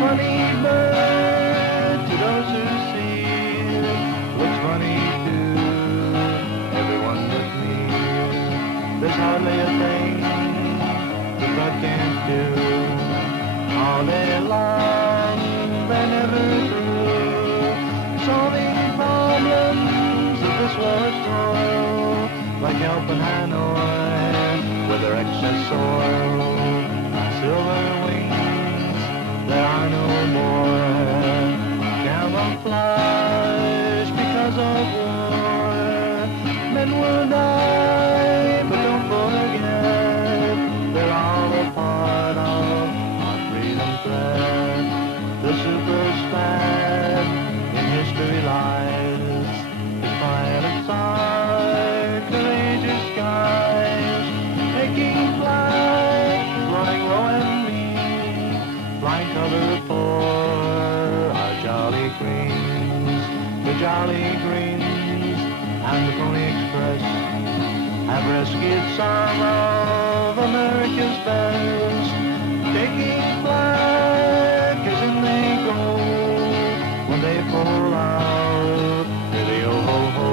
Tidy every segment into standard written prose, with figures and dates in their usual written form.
funny bird to those who see it. Looks funny to everyone but me. There's hardly a thing the bird can't do. All day long they're never through, solving problems of this war's toil, like helping Hanoi with their excess soil. Silver wings, there are no more. Camouflage because of war. Men will die, but don't forget, they're all a part of our freedom thread. The super span in history lies. The pilots are courageous guys, taking flight, flying low and mean, flying cover for our jolly greens. The jolly greens and the Pony Express have rescued some of America's best, taking flight as in they go when they pull out to the oh-ho-ho.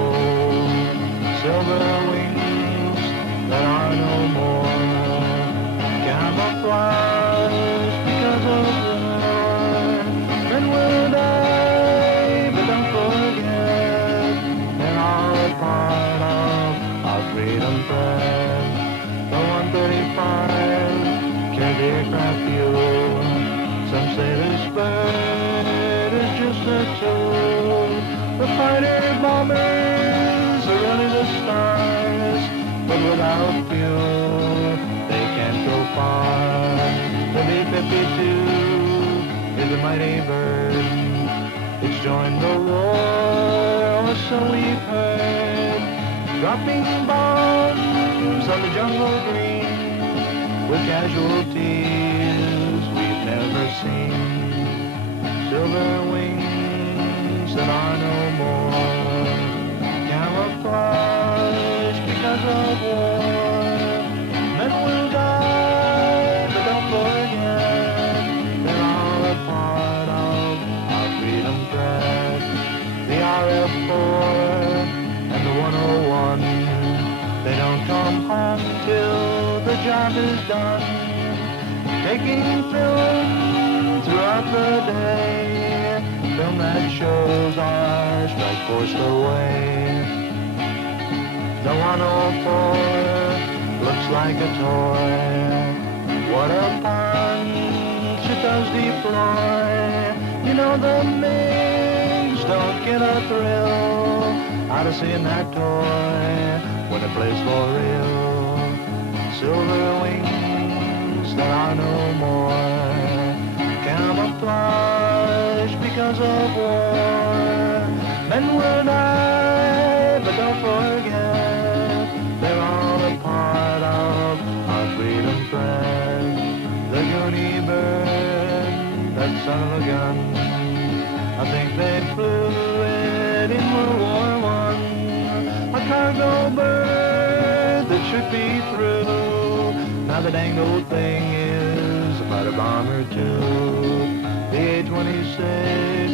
Silver wings that are no more. Camouflage because of war. Men will die, but don't forget, they're all a part of our freedom thread. The 135 carried the aircraft fuel. Some say this bird is just a tool. The fighter bombers are really the stars, but without fuel, they can't go far. The B-52 is a mighty bird. It's joined the war, or so we've heard, dropping bombs on the jungle green with casualties we've never seen. Silver wings that are no more. Camouflage because of war. Men will die, but don't forget, they're all a part of our freedom thread. The RF-4 and the 101, they don't come home till the job is done, taking film throughout the day, film that shows our strike force the way. The 104 looks like a toy. What a punch it does deploy. You know the MiGs don't get a thrill out of seeing that toy when it plays for real. Silver wings that are no more. Camouflage because of war. Men will die, but don't forget, they're all a part of our freedom thread. The Goonie bird, that son of a gun, I think they flew it in World War I. A cargo bird that should be through. Now the dang old thing is a fighter bomber too. The A-26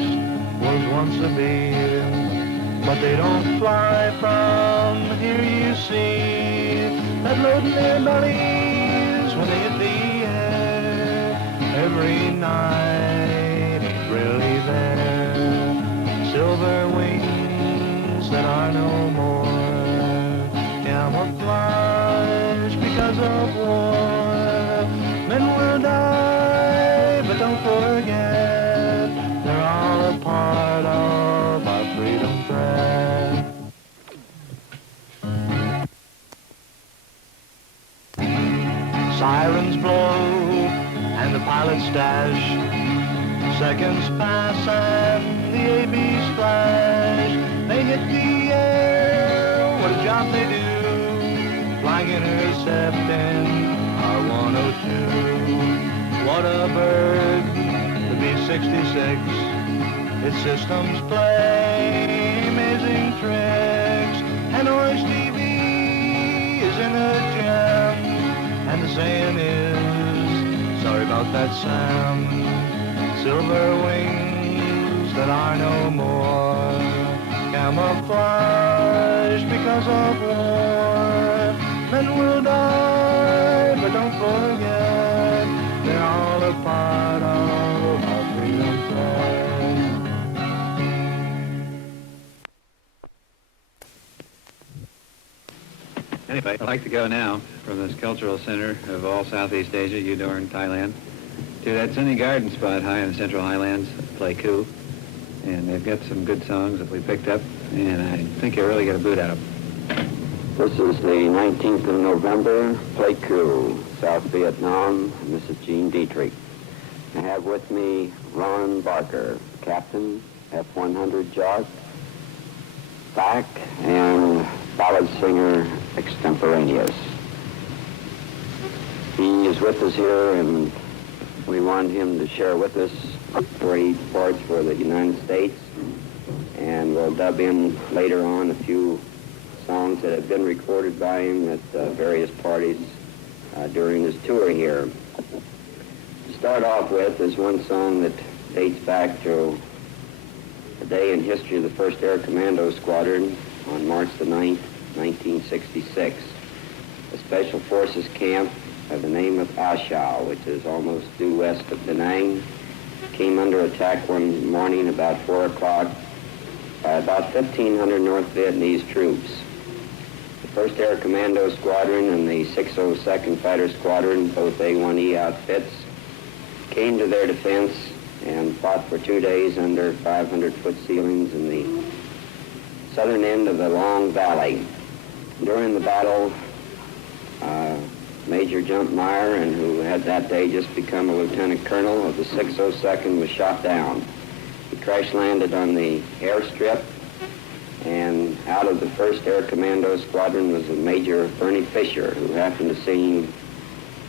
was once a beam, but they don't fly from here, you see. That load in their bellies when they hit the air every night ain't really there. Silver wings that are no more. Camouflage because of war. Men will die, but don't forget, they're all a part of our freedom thread. Sirens blow and the pilots dash. Seconds pass and the ABs flash. They hit the air, what a job they do, flying intercepting our 102. What a bird, the B-66. Its systems play amazing tricks. Hanoi's TV is in a jam, and the saying is, sorry about that, Sam. silver wings that are no more, camouflage because of war. Men will die, but don't forget, they're all a part of our freedom flag. Anyway, I'd like to go now from this cultural center of all Southeast Asia, Udor in Thailand, to that sunny garden spot high in the Central Highlands, Pleiku. And they've got some good songs that we picked up, and I think you'll really get a boot out of them. This is the 19th of November, Pleiku, South Vietnam, Mrs. Jean Dietrich. I have with me Ron Barker, Captain, F-100 Jock, Back, and ballad singer extemporaneous. He is with us here, and we want him to share with us where he departs for the United States, and we'll dub in later on a few songs that have been recorded by him at various parties during his tour here. To start off with is one song that dates back to a day in history of the 1st Air Commando Squadron on March the 9th, 1966. A Special Forces camp by the name of A Shau, which is almost due west of Da Nang, came under attack one morning about 4 o'clock by about 1,500 North Vietnamese troops. The 1st Air Commando Squadron and the 602nd Fighter Squadron, both A1E outfits, came to their defense and fought for 2 days under 500-foot ceilings in the southern end of the Long Valley. During the battle, Major Jump Meyer, and who had that day just become a lieutenant colonel of the 602nd, was shot down. He crash landed on the airstrip, and out of the 1st Air Commando Squadron was a Major Bernie Fisher, who happened to see him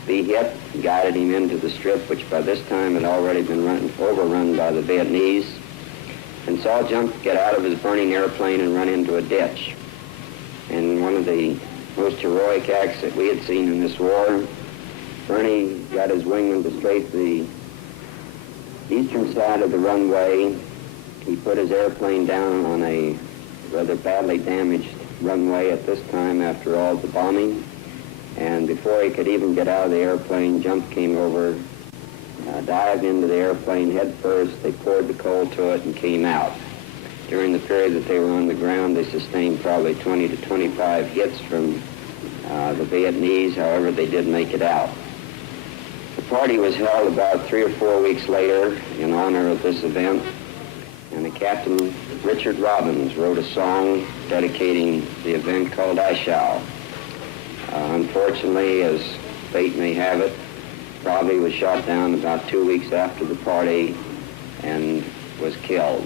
be hit, guided him into the strip, which by this time had already been overrun by the Vietnamese, and saw Jump get out of his burning airplane and run into a ditch. And one of the most heroic acts that we had seen in this war, Bernie got his wingman to strafe the eastern side of the runway. He put his airplane down on a rather badly damaged runway at this time after all the bombing. And before he could even get out of the airplane, Jump came over, dived into the airplane head first. They poured the coal to it and came out. During the period that they were on the ground, they sustained probably 20 to 25 hits from the Vietnamese. However, they did make it out. The party was held about 3 or 4 weeks later in honor of this event, and the Captain, Richard Robbins, wrote a song dedicating the event called I Shall. Unfortunately, as fate may have it, Robbie was shot down about 2 weeks after the party and was killed.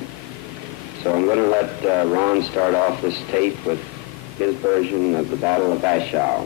So I'm going to let Ron start off this tape with his version of the Battle of A Shau.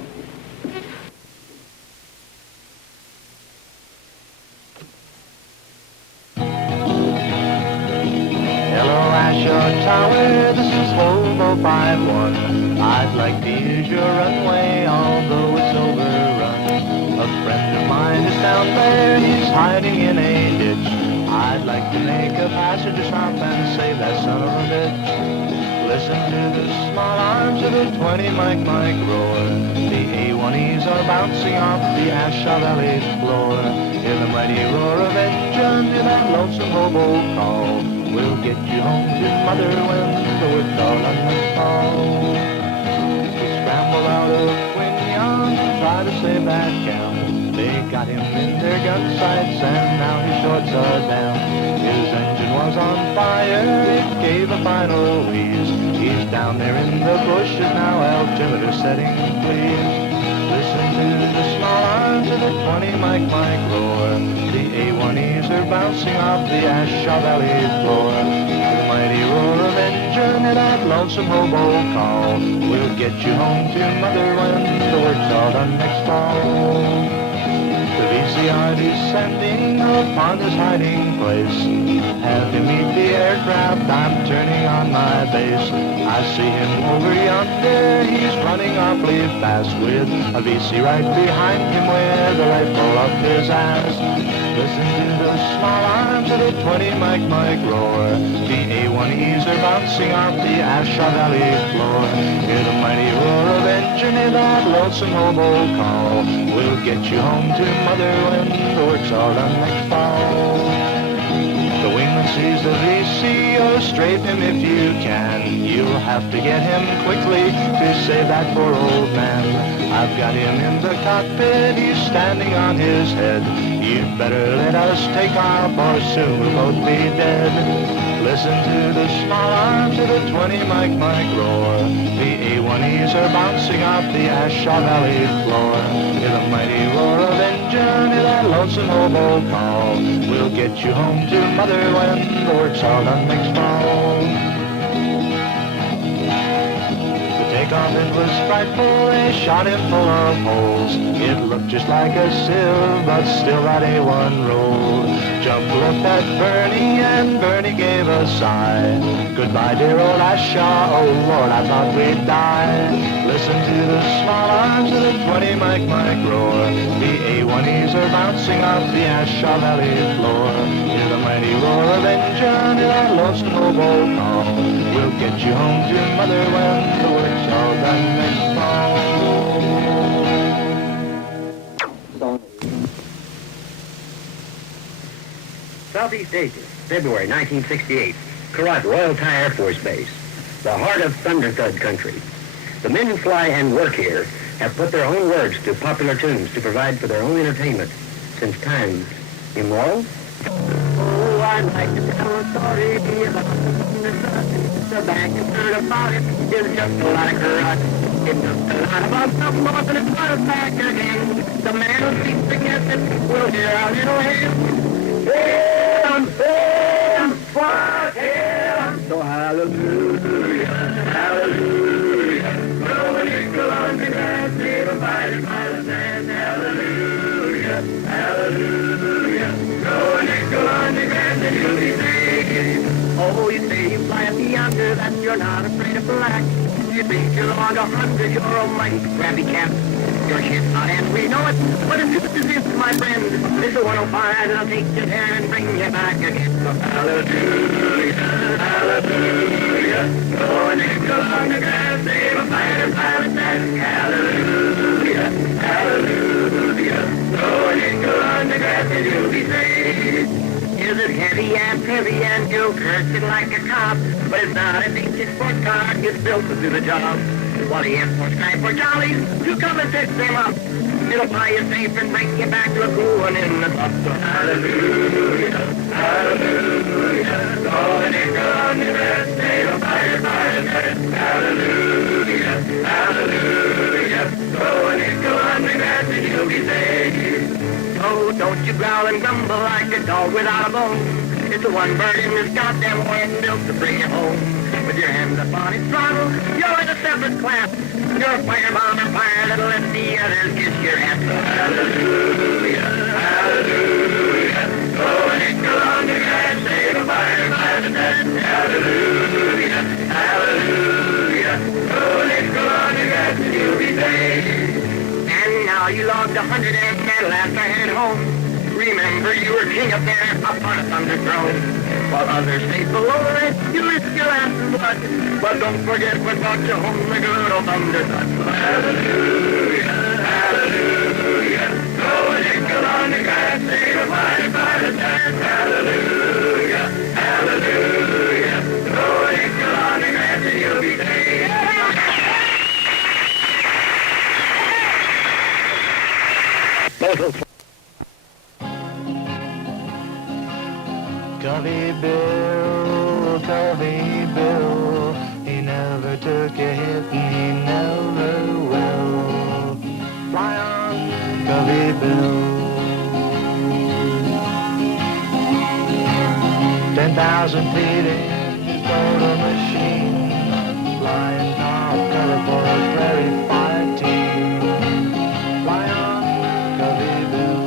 Hello, Asher Tower, this is Volvo 51. I'd like to use your runway, although it's overrun. A friend of mine is down there, he's hiding in a ditch. I'd like to make a passenger stop and save that son of a bitch. Listen to the small arms of the 20 mic roar. The A1Es are bouncing off the Asha Valley floor. Hear the mighty roar of engine in that lonesome hobo call. We'll get you home to mother when the word's all on the call. We scramble out of Quinyon to try to save that gal. They got him in their gun sights and now his shorts are down. His engine was on fire, it gave a final wheeze. He's down there in the bushes now, altimeter setting please. Listen to the small arms of the 20 mic roar. The A1Es are bouncing off the Asha Valley floor. The mighty roar of engine in that lonesome hobo call. We'll get you home to mother when the work's all done next fall. The VCR descending upon his hiding place. Have him meet the aircraft, I'm turning on my base. I see him over yonder, he's running awfully fast with a VC right behind him with a rifle up his ass. Listen to the small arms to the 20 Mike roar. The A1Es are bouncing off the Ashaw Valley floor. Hear the mighty roar of engine in that lonesome hobo call. We'll get you home to mother when the work's all done next fall. The wingman sees the VCO, strafe him if you can. You'll have to get him quickly to save that poor old man. I've got him in the cockpit, he's standing on his head. You'd better let us take off or soon we'll both be dead. Listen to the small arms of the 20 Mike roar. The A1Es are bouncing off the Ashaw Valley floor. Hear the mighty roar of engine in that lonesome hobo call. We'll get you home to mother when the work's all done next fall. Takeoff, it was frightful, they shot him full of holes. It looked just like a sieve, but still that A1 rolled. Jump looked at Bernie, and Bernie gave a sigh. Goodbye, dear old Ashaw, oh Lord, I thought we'd die. Listen to the small arms of the 20 Mike roar. The A1Es are bouncing off the Ashaw Valley floor. Hear the mighty roar of engine in that lonesome hobo call. We'll get you home to mother when the work's all done next fall. Southeast Asia, February 1968. Karat, Royal Thai Air Force Base, the heart of Thunder Thud country. The men who fly and work here have put their own words to popular tunes to provide for their own entertainment since times immemorial. Oh, I'd like to tell a story about the back and third about it. It's just a lot of karate. It's just a lot about something more than it's brought us back again. The man who speaks against it will hear our little hymn. Him, fuck him. So hallelujah, hallelujah. Throw a nickel on the grass, leave a fighting by the sand. Hallelujah, hallelujah. Throw a nickel on the grass and you'll be saved. Oh, you say you fly up yonder, that you're not afraid of black. You think you're on 100, you're a mighty scrappy cat. Your shit's not and we know it, but the truth is this, my friend. This is 105 and I'll take you there and bring you back again. So hallelujah, hallelujah. Throw a nickel on the grass, save a fighter pilot and hallelujah, hallelujah. Throw a nickel on the grass and you'll be saved. Is it heavy and you'll curse it like a cop? But it's not an ancient sports car, it's built to do the job. While the Air Force cry for jollies, you come and fix them up. It'll fly you safe and bring you back to a cool one in the top. So hallelujah, hallelujah. Throw a nickel on the grass, save a fighter by the grass. Hallelujah, hallelujah. Throw a nickel on the grass and you'll be saved. Oh, don't you growl and grumble like a dog without a bone. It's the one bird in this goddamn world built to bring you home. With your hands up on its throttle, you're in a separate class. You're a firebomb or fire that'll let the others kiss your ass. Hallelujah, hallelujah. Throw a nickel on the grass, save a fire by the dead. Hallelujah, hallelujah. Throw a nickel on the grass and you'll be saved. And now you logged 100 and at last are headed home. Remember you were king up there upon a thunder throne. While others stayed below it, you risk your ass and blood. But don't forget what brought you home, the good old thunder thud. Hallelujah, hallelujah. Throw a nickel on the grass, save a fighter by the dead. Hallelujah, hallelujah. Throw a nickel on the grass and you'll be saved. Covey Bill, he never took a hit and he never will. Fly on, Covey Bill. 10,000 feet in his motor machine, flying top cover for a prairie fire team. Fly on, Covey Bill.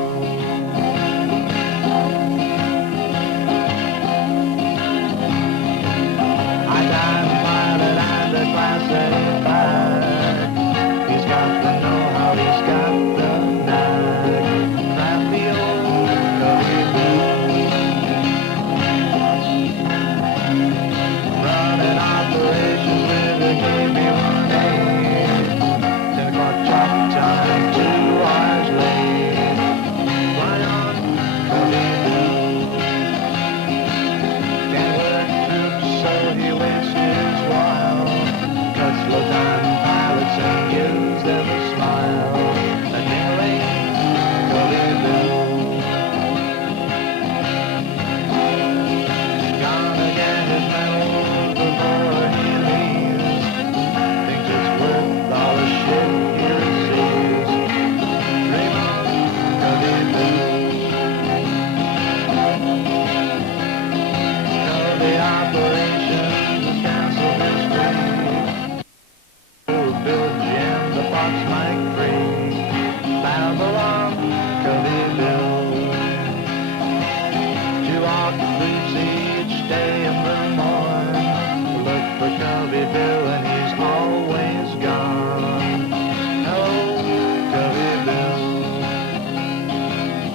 Class A back. He's got the know-how, he's got the knack. Crafty old Covey Bill.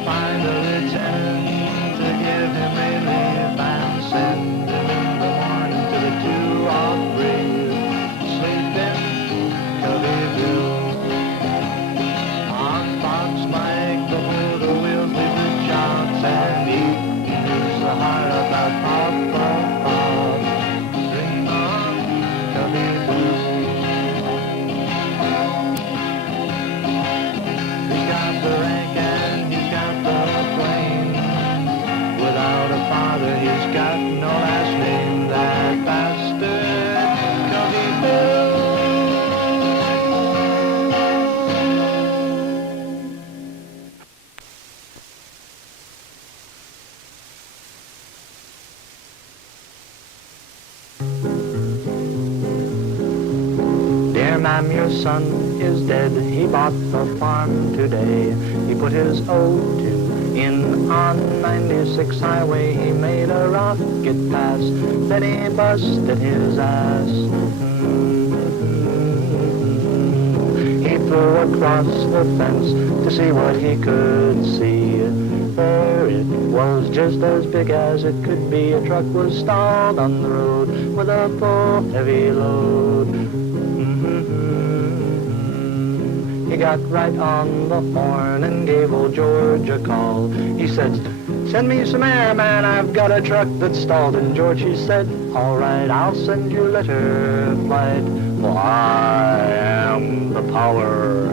find a lieutenant to give him relief and send him in the morning to the 2 or 3, sleeping Coveyville. On Fox Mike, the wheel, the wheels leave the chocks, and Eaton is the heart of that pop, pop, pop. Dream on Coveyville. He's got the rank and he's got the plane. Without a father, he's got no last name. That bastard Coveyville. Dear ma'am, your son is dead. He bought the farm today. He put his O2 in on 96 highway. He made a rocket pass. Then he busted his ass. He flew across the fence to see what he could see. There it was, just as big as it could be. A truck was stalled on the road with a full heavy load. He got right on the horn and gave old George a call. He said, send me some air, man, I've got a truck that's stalled. And George, he said, all right, I'll send you litter flight. For I am the power.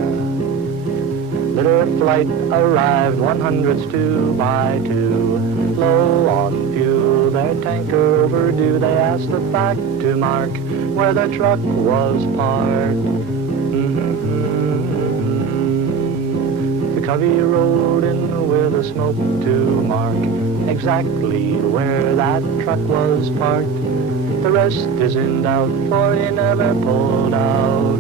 Litter flight arrived, 100s 2 by 2. Low on fuel, their tanker overdue. They asked the factor mark where the truck was parked. Covey rolled in with a smoke to mark exactly where that truck was parked. The rest is in doubt, for he never pulled out.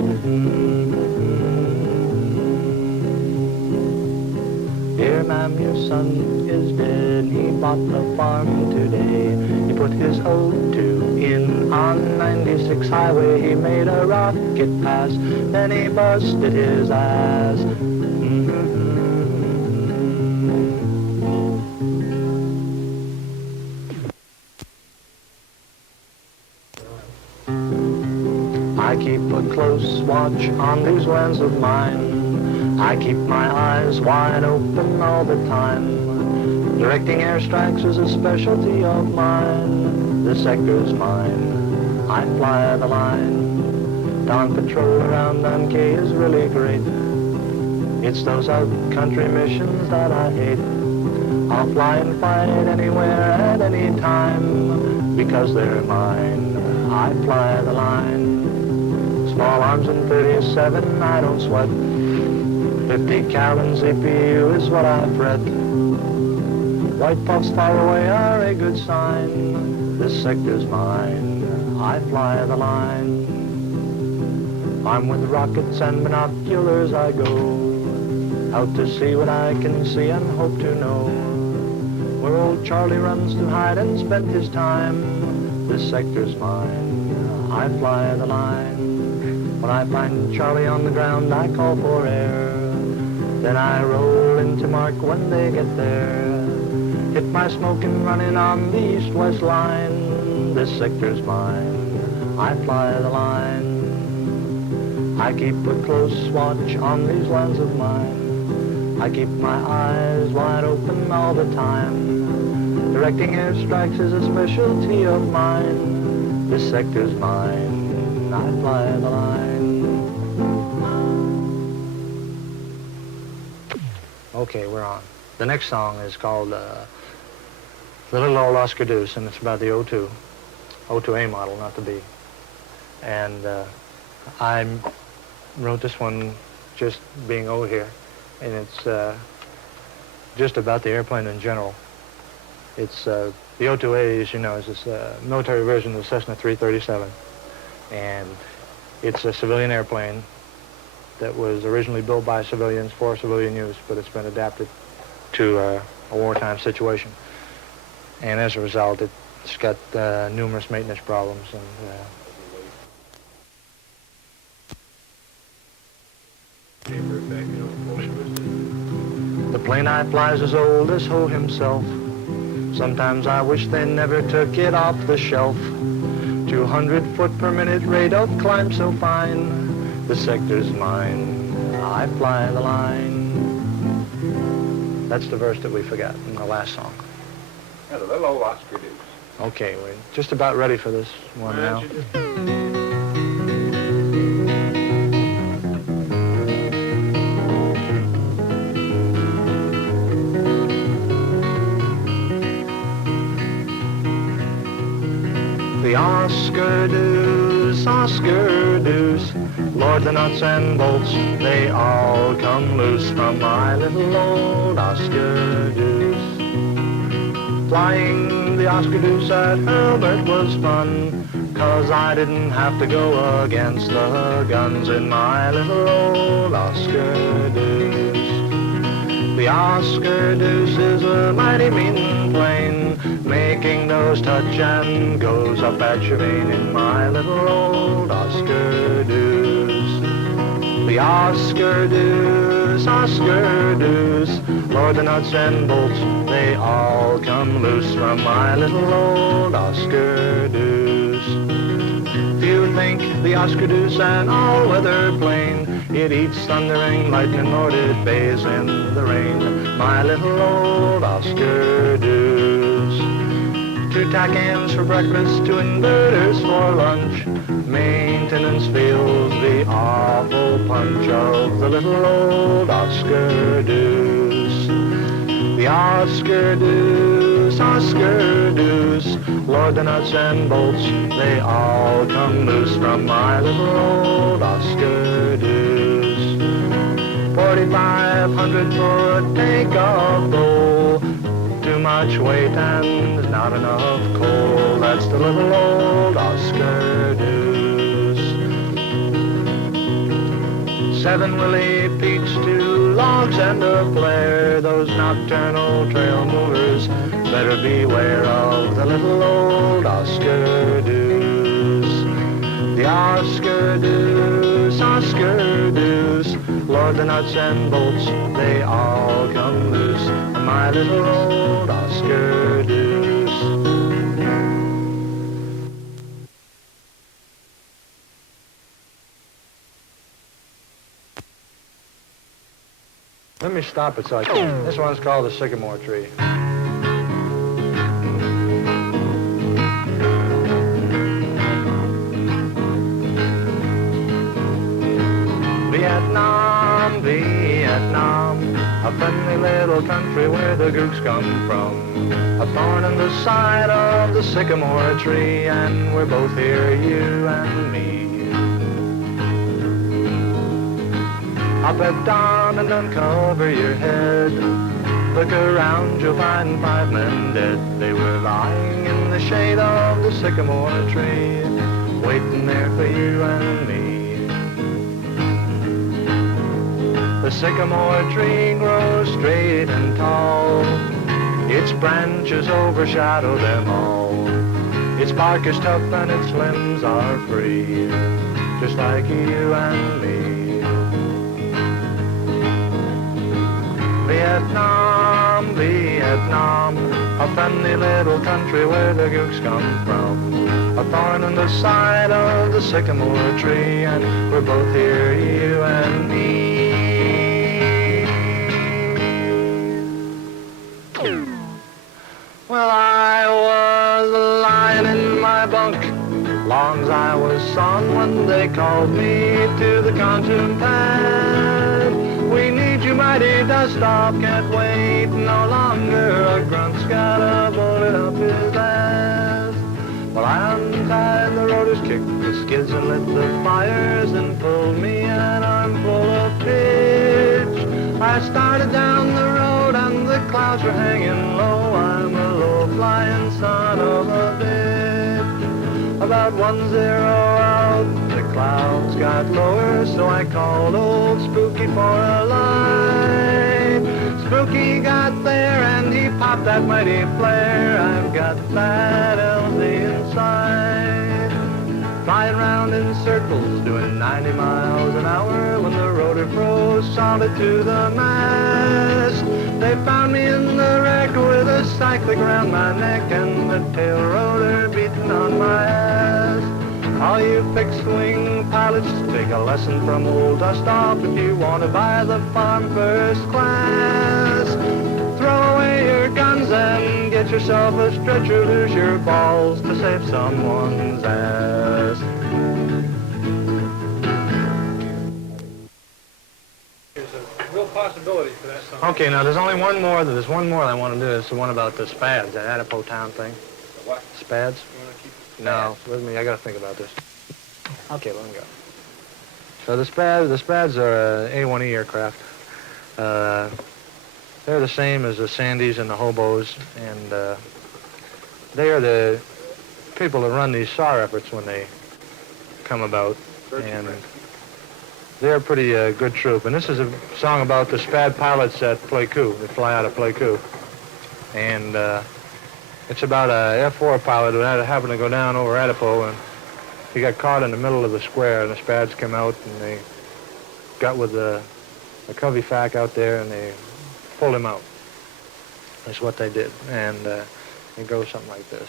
Dear ma'am, your son is dead. He bought the farm today. He put his O2 in on 96 highway. He made a rocket pass. Then he busted his ass. I keep a close watch on these lands of mine. I keep my eyes wide open all the time. Directing airstrikes is a specialty of mine. The sector's mine. I fly the line. Dawn patrol around MK is really great. It's those out-country missions that I hate. I'll fly and fight anywhere at any time because they're mine. I fly the line. Small arms and 37, I don't sweat. 50 cal and CPU is what I fret. White puffs far away are a good sign. This sector's mine. I fly the line. Armed with rockets and binoculars I go out to see what I can see and hope to know where old Charlie runs to hide and spend his time. This sector's mine. I fly the line. When I find Charlie on the ground, I call for air. Then I roll into mark when they get there. Hit my smoke and run in on the east-west line. This sector's mine. I fly the line. I keep a close watch on these lands of mine. I keep my eyes wide open all the time. Directing airstrikes is a specialty of mine. This sector's mine. I fly the line. Okay, we're on. The next song is called The Little Old Oscar Deuce, and it's about the O2. O2A model, not the B. And I wrote this one just being old here, and it's just about the airplane in general. It's the O2A, as you know, is this military version of the Cessna 337, and it's a civilian airplane that was originally built by civilians for civilian use, but it's been adapted to a wartime situation. And as a result, it's got numerous maintenance problems. And the plane I fly's as old as Ho himself. Sometimes I wish they never took it off the shelf. 200 foot per minute rate of climb so fine. The sector's mine, I fly the line. That's the verse that we forgot in the last song. Yeah, the little old Oscar Deuce. Okay, we're just about ready for this one now. The Oscar Deuce, Lord, the nuts and bolts, they all come loose from my little old Oscar Deuce. Flying the Oscar Deuce at Hurlburt was fun, 'cause I didn't have to go against the guns in my little old Oscar Deuce. The Oscar Deuce is a mighty mean plane, making nose touch and goes up at your vein in my little old Oscar Deuce. The Oscar Deuce, Lord, the nuts and bolts, they all come loose from my little old Oscar Deuce. If you think the Oscar Deuce an all-weather plane, it eats thundering lightning, Lord, it bathes in the rain, my little old Oscar Deuce. 2 tack ends for breakfast, 2 inverters for lunch. Maintenance feels the awful punch of the little old Oscar Deuce. The Oscar Deuce, Lord, the nuts and bolts, they all come loose from my little old Oscar Deuce. 4,500 for a takeoff goal. Too much weight and not enough coal. That's the little old Oscar Deuce. 7 Willie Pete's, 2 logs and a flare. Those nocturnal trail movers better beware of the little old Oscar Deuce. The Oscar Deuce, Lord, the nuts and bolts, they all come loose from my little old Oscar Deuce. Let me stop it so I can. This one's called the Sycamore Tree. Vietnam, a friendly little country where the gooks come from. A thorn in the side of the sycamore tree, and we're both here, you and me. Up and down and uncover your head. Look around, you'll find 5 men dead. They were lying in the shade of the sycamore tree, waiting there for you and me. The sycamore tree grows straight and tall. Its branches overshadow them all. Its bark is tough and its limbs are free, just like you and me. Vietnam, Vietnam, a friendly little country where the gooks come from. A thorn in the side of the sycamore tree, and we're both here, you and me. Well, I was lying in my bunk, long as I was on when they called me to the consume pad. We need you, mighty, to stop, can't wait no longer. A grunt's got a bullet up his ass. Well, I untied the rotors, kicked the skids and lit the fires, and pulled me an armful of pitch. I started down the road and the clouds were hanging low. I'm a low-flying son of a bitch. About 1-0 out, the clouds got lower, so I called old Spooky for a line. Spooky got there and he popped that mighty flare. I've got bad LZ inside. Flying round in circles, doing 90 miles an hour when the rotor froze solid to the mast. They found me in the wreck with a cyclic around my neck and the tail rotor beating on my ass. All you fixed-wing pilots, take a lesson from old Dust-Off if you want to buy the farm first class. Throw away your guns and get yourself a stretcher, lose your balls to save someone's ass. There's a real possibility for that song. Okay, now there's only one more. There's one more I want to do. It's the one about the Spads, that Adipole Town thing. What? Spads? You want to keep No, with me. I got to think about this. Okay, let me go. So the Spads are A1E aircraft. They're the same as the Sandys and the Hobos, and they are the people that run these SAR efforts when they come about. And they're a pretty good troop. And this is a song about the Spad pilots at Pleiku, that fly out of Pleiku. And it's about a F-4 pilot who happened to go down over Adipole, and he got caught in the middle of the square, and the Spads came out, and they got with the Covey Fac out there, and they pulled him out. That's what they did. And it goes something like this.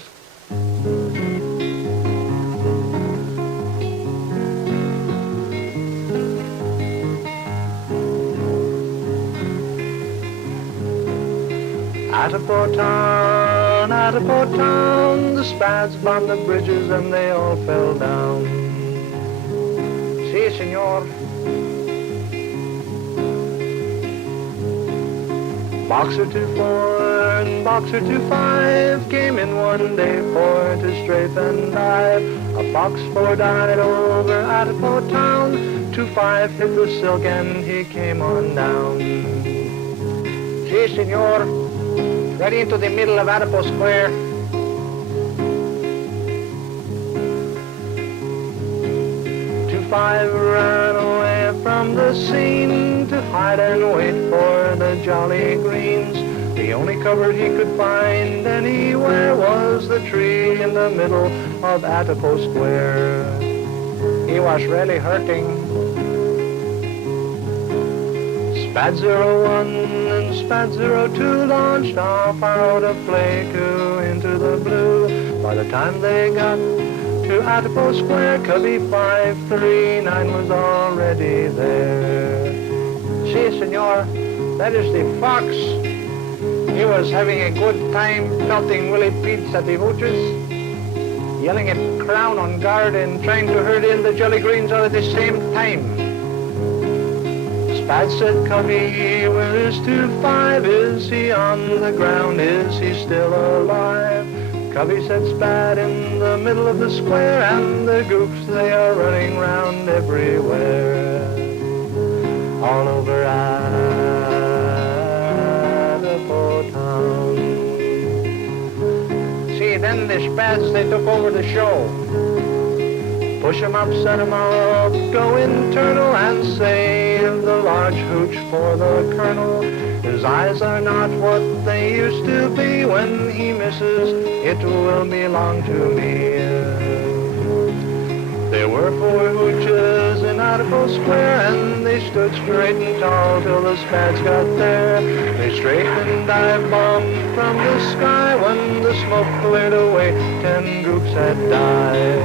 Adipole Town, the Spads bombed the bridges and they all fell down. Si, senor. Boxer 2-4 and Boxer 2-5 came in one day for to strafe and dive. A Box 4 died over Adipole Town. 2-5 hit the silk and he came on down. Si, senor. Right into the middle of Adipole Square. 2-5 ran away from the scene to hide and wait for the Jolly Greens. The only cover he could find anywhere was the tree in the middle of Adipole Square. He was really hurting. Spad 01 and Spad 02 launched off out of Pleiku into the blue. By the time they got to Adipole Square, Cubby 539 was already there. Si, senor, that is the Fox. He was having a good time pelting Willie Pete's at the Hooches, yelling at Crown on guard and trying to herd in the Jolly Greens all at the same time. Spad said, Cubby, where is 2-5? Is he on the ground? Is he still alive? Cubby said, Spad, in the middle of the square, and the goops, they are running round everywhere. All over Adipole Town. See, then the Spads, they took over the show. Push 'em up, set 'em up, go internal and save the large hooch for the colonel. His eyes are not what they used to be. When he misses, it will belong to me. There were 4 hooches in Adipole Square, and they stood straight and tall till the Spads got there. They straight and dive bombed from the sky. When the smoke cleared away, 10 goops had died.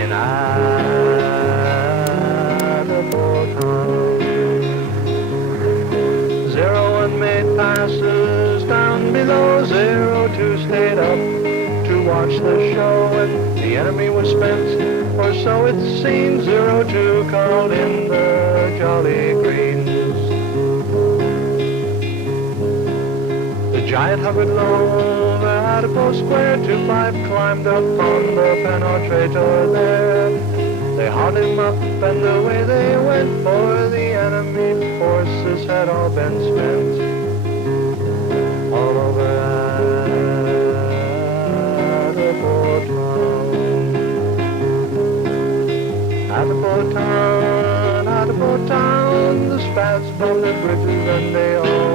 In Adipole Town. 01 made passes down below. 02 stayed up to watch the show, and the enemy was spent, or so it seemed. 02 called in the Jolly Greens. The giant hovered low over Adipole Square. 2-5 climbed up on the penetrator there. They hauled him up, and away they went, for the enemy forces had all been spent. All over Adipole Town. Adipole Town, Adipole Town. The Spads bombed the bridges and they all